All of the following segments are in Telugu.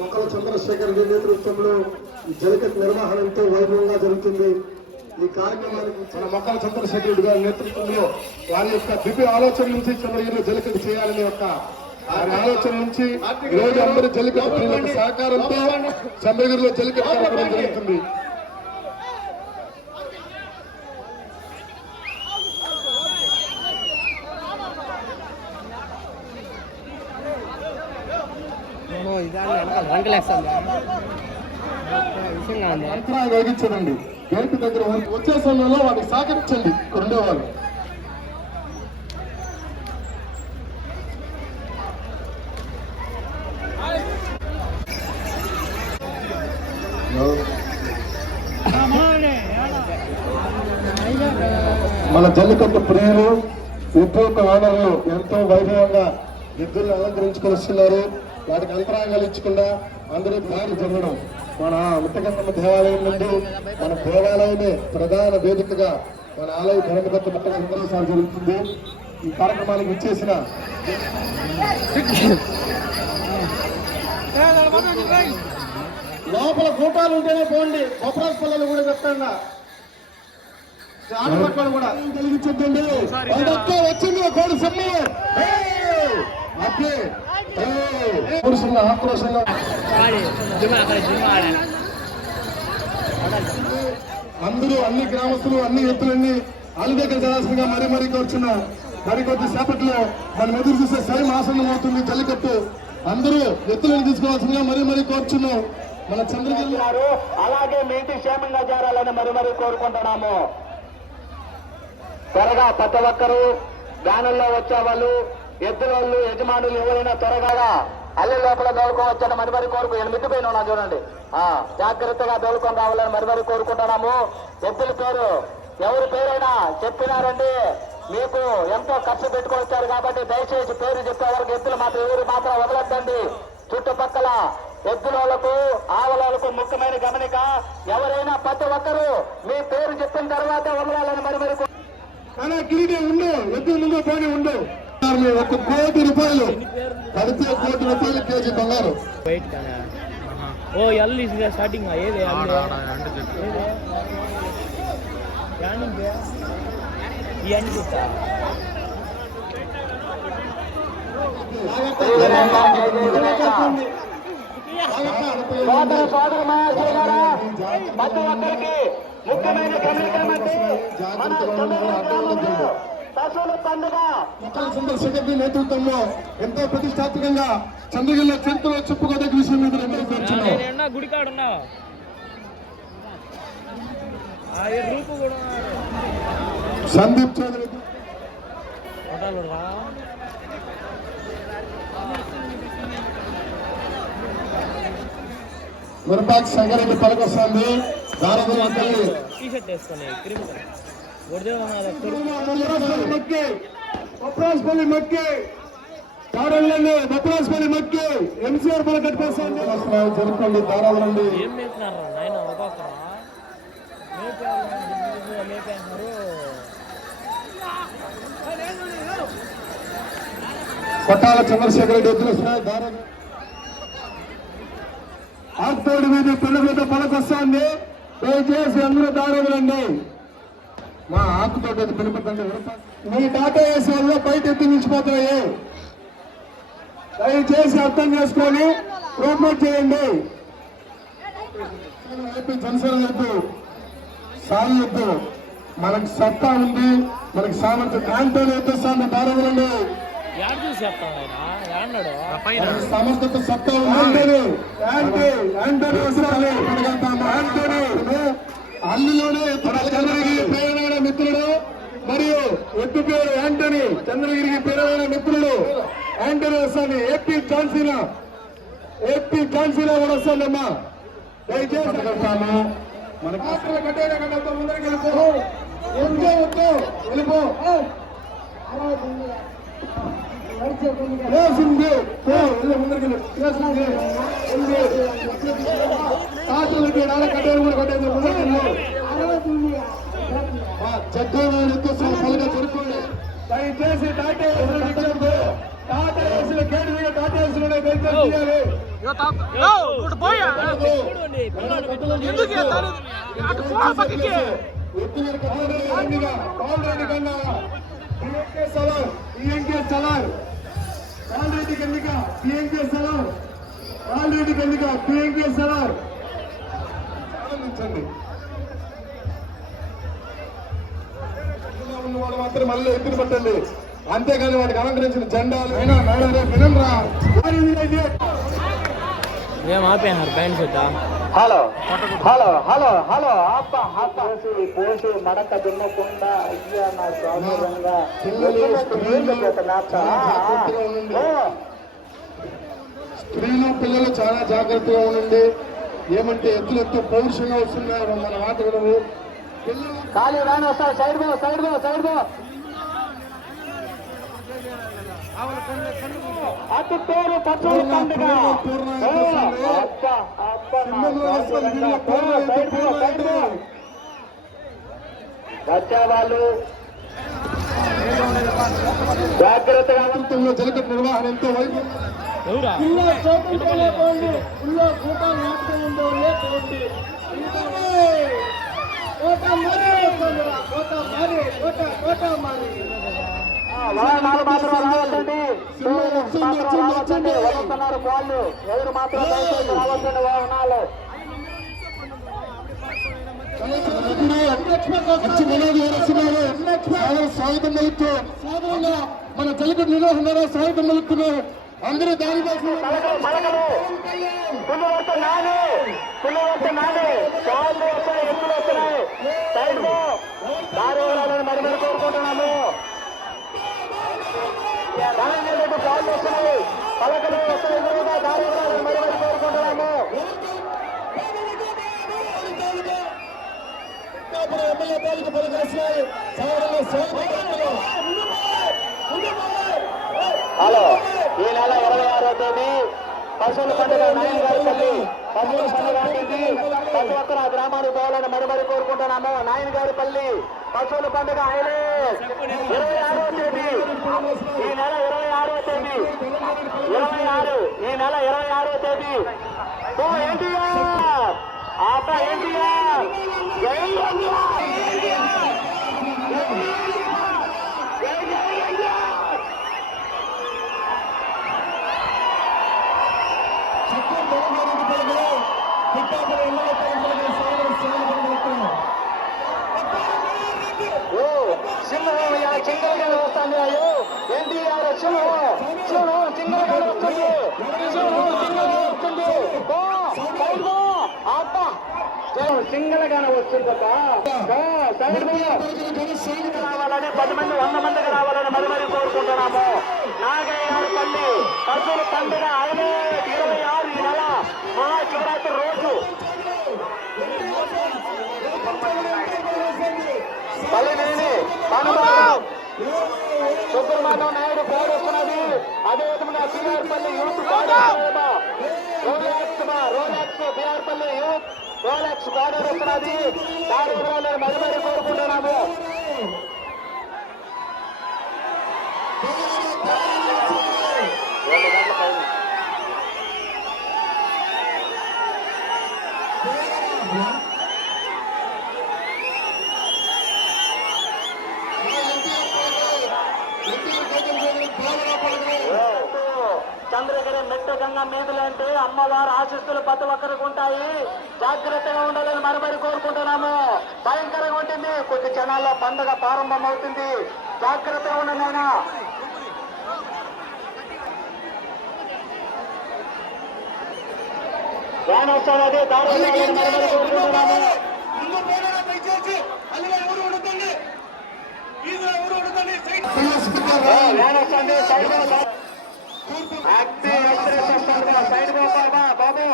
మొక్కల చంద్రశేఖర్ రెడ్డి నేతృత్వంలో ఈ జల్లికట్టు నిర్వహణ ఎంతో వైభవంగా జరుగుతుంది. ఈ కార్యక్రమానికి మన మొక్కల చంద్రశేఖర్ రెడ్డి గారి నేతృత్వంలో వారి యొక్క దివ్య ఆలోచన నుంచి చంద్రగిరిలో జల్లికట్టు చేయాలనే ఒక వారి ఆలోచన నుంచి ఈ రోజు అందరూ జల్లికట్టు ప్రియుల సహకారంతో చంద్రగిరిలో జల్లికట్టు జరగడం జరుగుతుంది. వేగించదండి గేటు దగ్గర వచ్చే సమయంలో వాటికి సహకరించండి ఉండేవాళ్ళు. మన జల్లికట్టు ప్రియులు ఉద్యోగ ఓనర్లు ఎంతో వైభవంగా ఎద్దుల్ని అలంకరించుకొని వస్తున్నారు. వాటికి అంతరాంగాలు ఇచ్చకుండా అందరూ దారి జరగడం మన ముట్టగంగమ్మ దేవాలయం నుండి మన దేవాలయమే ప్రధాన వేదికగా మన ఆలయ ధర్మకర్త ముట్టగంగమ్మ సార్ జరుగుతుంది. ఈ కార్యక్రమానికి ఇచ్చేసిన లోపల కూటాలు ఉంటేనే పోండి. కొప్పరాజు పిల్లలు కూడా చెప్తాను కూడా కలిగించండి. వచ్చింది కోడి సమ్మె పురుషుల ఆక్రోషంగా అందరూ అన్ని గ్రామస్తులు అన్ని ఎత్తులన్నీ అల్లి దగ్గర జరాల్సిందిగా మరీ కోరుచున్నాం. మరికొద్ది సేపట్లో మనం ఎదురు చూసే సరి ఆసనం అవుతుంది జల్లికట్టు. అందరూ ఎత్తులను తీసుకోవాల్సిందిగా మరీ కోరుచున్నాం. మన చంద్రగిరి గారు అలాగే మీ ఇంటి క్షేమంగా చేరాలని మరీ కోరుకుంటున్నాము. త్వరగా ప్రతి ఒక్కరూ గానుల్లో వచ్చేవాళ్ళు ఎద్దులు యజమానులు ఎవరైనా త్వరగా అల్లి లోపల దోలుకోవచ్చని మరీ కోరుకు మిద్దిపోయిన ఉన్నా చూడండి. జాగ్రత్తగా దోలుకొని రావాలని మరీ కోరుకుంటున్నాము. ఎద్దుల పేరు ఎవరి పేరైనా చెప్పినారండి మీకు ఎంతో ఖర్చు పెట్టుకొచ్చారు కాబట్టి దయచేసి పేరు చెప్పే వరకు ఎద్దులు ఎవరు మాత్రం వదలొద్దండి. చుట్టుపక్కల ఎద్దులకు ఆవలకు ముఖ్యమైన గమనిక ఎవరైనా ప్రతి ఒక్కరూ మీ పేరు చెప్పిన తర్వాత వదలాలని మరీ కిరీటం ఉండు ఎద్దు ముందు పోనీ ఉండు. 1 కోటి రూపాయలు కడితే 1 కోటి రూపాయలు కేజీ బంగారు. స్టార్టింగ్ ఏది సోదర మహాశయులారా ప్రతి ఒక్కరికి ముఖ్యమైన పశువుల పండుగ చంద్రశేఖర్ నేతృత్వంలో ఎంతో ప్రతిష్టాత్మకంగా చంద్రగిరిలో చరిత్రలో చెప్పుకోదగ్గ విషయం మీద గుడికాడున్నా సందీప్ చౌదరి మురపాక్ సంగారెడ్డి పలకొస్తుంది. బొప్పరాజపల్లి మక్కి దారాలండి బొప్పరాజపల్లి మక్కి ఎంసీఆర్ పలకట్టుకొస్తుంది. జరుపుకోండి దారాలండి. కొట్టాల చంద్రశేఖర్ రెడ్డి ఎద్దులు వస్తున్నాయి. దారాలు ఆర్తోడి మీద పిల్లల మీద పలకొస్తుంది. దయచేసి అందరూ దారాలండి. మా ఆకుతోటి పిలుపుతండి. మీ టాటా ఏసీ వల్ల బయట ఎత్తి నిలిచిపోతాయి. దయచేసి అర్థం చేసుకొని ప్రమోట్ చేయండి. జనసేన వద్దు సాయి వద్దు. మనకు సత్తా ఉంది, మనకి సామర్థ్యం. యాంటోని ఎత్తేస్తాను దారాలండి. సమర్థత సత్తా ఉంది. అల్లులోనే చంద్రగిరి ప్రేరణ మిత్రుడు మరియు ఎత్తు పేరు యాంటనీ. చంద్రగిరికి ప్రేరణ మిత్రుడు యాంటనీ వస్తాను. ఏపీ ఛాన్సీలో కూడా వస్తానమ్మా. దయచేసి కడతాము. మనకి కట్టేలా కట్టా ముందరికి వెళ్ళిపో. వెళ్ళిపో జడ్జీతో పలుగా జరుపుకోండి. దయచేసి టాటా ఏసులు గేటు మీద టాటా ఏసులు దయచేసి తీయాలి. పాల్రెడ్డి కన్నా పిఎంకే సలార్ పాల్రెడ్డి కన్నిక పిఎంకే సలార్ పాల్రెడ్డి కన్నిక పిఎంకే సలార్ ఆనందించండి. ఉన్న వాళ్ళు మాత్రం మళ్ళీ ఎత్తులు పట్టండి, అంతేగాని వాటికి అలంకరించిన జెండాలు వినంరా. ఏం ఆపేనారు బ్యాండ్ సెట్టా? హలో హలో హలో హలో పోసి మడక దున్నకుండా అయ్యా నా సౌకర్యంగా స్త్రీలు పిల్లలు చాలా జాగ్రత్తగా ఉండండి. ఏమంటే ఎత్తులెత్తు పౌరుషంగా వస్తున్నారు, మన మాట వినవు. ఖాళీ వ్యాన్ వస్తారు, సైడ్ బో సైడ్ బో సైడ్ బో. అటు పేరు పచ్చడి పండుగ వచ్చేవాళ్ళు జాగ్రత్తగా ప్రభుత్వంలో జలకట్ నిర్వహణ ఎంతో వైపు వాహనాలు మాత్రం రావద్దండి, రావద్దండి, వదులుతున్నారు వాళ్ళు. ఎవరు మాత్రం దయచేసి రావద్దండి వాహనాలు. స్వాగతం పలుకుతూ సాధారణంగా మన జలకట్ నిర్వహణ స్వాగతం పలుకుతున్నారు. అందరూ దానికోసం పలకలు పుల్లు వస్తున్నాయి, పుల్లు వస్తున్నాయి, కాళ్ళు వస్తున్నాయి, ఎత్తులు వస్తున్నాయి. సైడ్ దారి వెళ్ళాలని మరి మరి కోరుకుంటున్నాము. కాళ్ళు వస్తున్నాయి, పలకలు వస్తాయి, దారి వెళ్ళాలని మరి మరి కోరుకుంటున్నాము. ఎమ్మెల్యే పాలిక పలుకేస్తున్నాయి. హలో, ఈ నెల 26వ తేదీ పశువుల పండుగ నాయనగారిపల్లి పశువుల పండుగ అంటుంది. ప్రతి ఒక్కరు ఆ గ్రామానికి పోవాలని మరి కోరుకుంటున్నాము. నాయనగారిపల్లి పశువుల పండుగ 26వ తేదీ, ఈ నెల 26వ తేదీ, 26 ఈ నెల 26వ తేదీ. ఎన్టీఆర్ ఆప ఎన్టీఆర్ జై సింహం చింగల్గా వస్తుంది. అయ్యో ఎన్టీఆర్ సింహం సింహం చింగల్గా వస్తుంది, సింహం చింగల్గా వస్తుంది. సింగల్గానే వస్తుందట. రావాలని 10 మంది 100 మందికి రావాలని మరి కోరుకుంటున్నాము. నాగయ్యారుపల్లి పశువుల పండుగ 26 ఈ నెల మహాశివరాత్రి రోజు. పల్లినేని పనుమానం సుబ్రహ్మణ్యం నాయుడు పేరు వస్తున్నది. అదేవిధంగా బీఆర్పల్లి యూత్ రోలాక్స్ బీఆర్పల్లి యూత్ రోలాక్స్ బార్డర్ వస్తున్నది. దాని వివరాలను మరి కోరుకుంటున్నాము. చంద్రగిరి మెట్టు గంగ మీదులు అంటే అమ్మవారు ఆశీస్సులు ప్రతి ఒక్కరికి ఉంటాయి. జాగ్రత్తగా ఉండాలని మరి కోరుకుంటున్నాము. భయంకరంగా ఉంటుంది. కొద్ది క్షణాల్లో పండుగ ప్రారంభం అవుతుంది. జాగ్రత్తగా ఉండండి ఆయన. వ్యాన్ వస్తున్నది, దారి మరి కోరుకుంటున్నాము. వ్యాన్ వస్తుంది, సైడ్ బాబు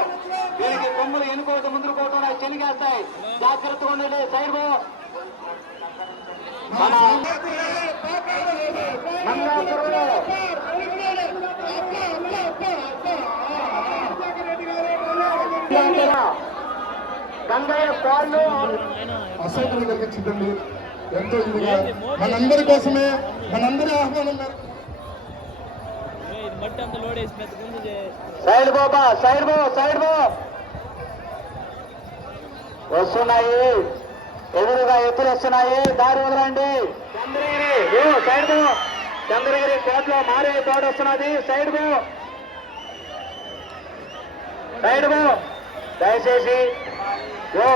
దీనికి కొమ్ములు ఎన్నుకోవటం ముందు కోవటం చెలిగేస్తాయి. జాగ్రత్తగా ఉండండి. సైడ్ బో గంగయ్య పాలు అసౌకర్యం కలిగించిందండి. ఎంతో ఇదిగా మనందరి కోసమే, మనందరి ఆహ్వానం బట్టి అంత లోడ్ వేసి పెద్ద గుంజు సైడ్ బోబా సైడ్ బో సైడ్ బో వస్తున్నాయి ఎదురుగా ఎత్తులు వస్తున్నాయి దారి వదలండి చంద్రగిరి సైడ్ బో చంద్రగిరి కోట్లో మారే తోట వస్తున్నది సైడ్ బో సైడ్ బో దయచేసి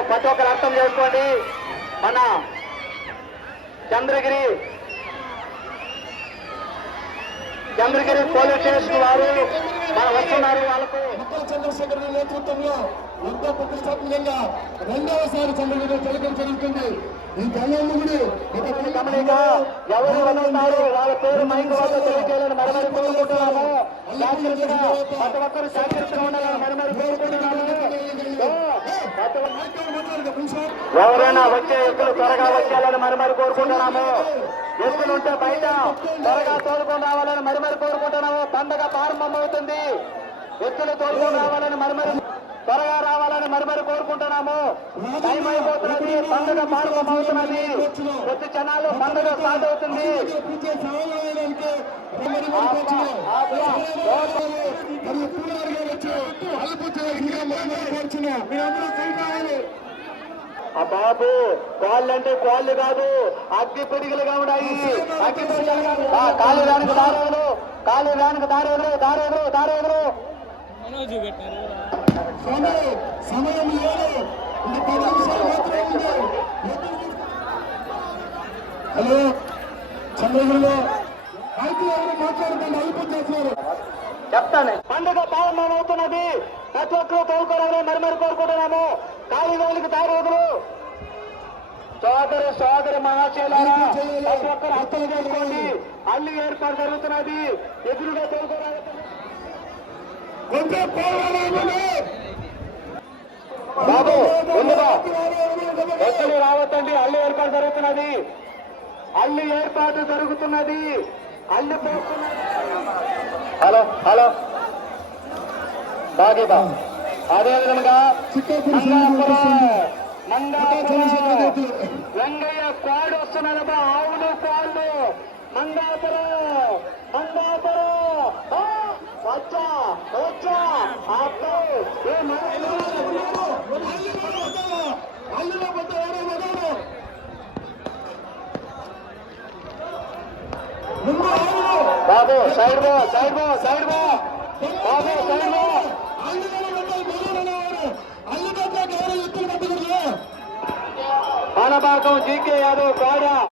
ప్రతి ఒక్కరు అర్థం చేసుకోండి మన చంద్రగిరి పోలీస్ స్టేషన్ వారు మన వస్తున్నారు వాళ్ళకు ముక్కల చంద్రశేఖర్ నేతృత్వంలో ఎంతో ప్రతిష్టాత్మకంగా రెండవసారి చంద్రగిరి జరగడం జరుగుతుంది. ఈ గంగమ్మగుడి గమనిక ఎవరు వదులుతారు వాళ్ళ పేరు మైక్ వద్ద తెలియజేయాలని మరమరి కోరుకుంటున్నాము. జాగ్రత్తగా ప్రతి ఒక్కరు జాగ్రత్తగా ఉండాలని మరమరి కోరుకుంటున్నాము. ఎవరైనా వచ్చే ఎత్తులు త్వరగా వచ్చేయాలని మరమరి కోరుకుంటున్నాము. ఎత్తులు ఉంటే బయట త్వరగా తోలుకొని రావాలని మరమరి కోరుకుంటున్నాము. పండగ ప్రారంభమవుతుంది. ఎత్తులు తోలుకొని రావాలని మరమరి త్వరగా రావాలని మరమరి కోరుకుంటున్నాము. టైం అయిపోతున్నది. పండుగ ప్రారంభమవుతున్నది. కొద్ది క్షణాలు పండుగ స్టార్ట్ అవుతుంది. ఆ బాబు కోళ్ళంటే కోళ్ళు కాదు, అగ్గి పిడిగలుగా ఉన్నాయి. అగ్గి కాలు రానికి దారేదులు, కాలు రానికి దారేదులు, దారేదులు, దారేదులు. మనోజ్ పెట్టారు సమయం లేదు. ఇంకా 10 నిమిషాలు మాత్రమే ఉంది. హలో చంద్రగిరిలో అయితే ఎవరు మాట్లాడుతుంది అయిపోతున్నారు. చెప్తాను. పండుగ ప్రారంభమవుతున్నది. ప్రతి ఒక్కరు తోలుకోవాలని మరిమరి కోరుకుంటున్నాము. కాళీవేలికి దారేదులు. సోదరి మహాశైలారా ప్రతి ఒక్కరు హస్తలు చేసుకోండి. అల్లి ఏర్పాటు జరుగుతున్నది. ఎదురుగా తోలుకోవాలి. బాబు ముందుగా ఎత్తులు రావద్దండి. అల్లి ఏర్పాటు జరుగుతున్నది. అల్లి ఏర్పాటు జరుగుతున్నది. అల్లి పోస్తున్నది. హలో హలో బాగీబా అదేవిధంగా వెంగయ్య క్వాడ్ వస్తున్నారబ్బా. ఆవులు క్వాడ్లు మంగాపురం వచ్చా వచ్చా బాబు సైడ్ బో సైడ్ బో సైడ్ బో బాబు సైడ్ బో పానబాకం జీకే యాదవ్ కాడా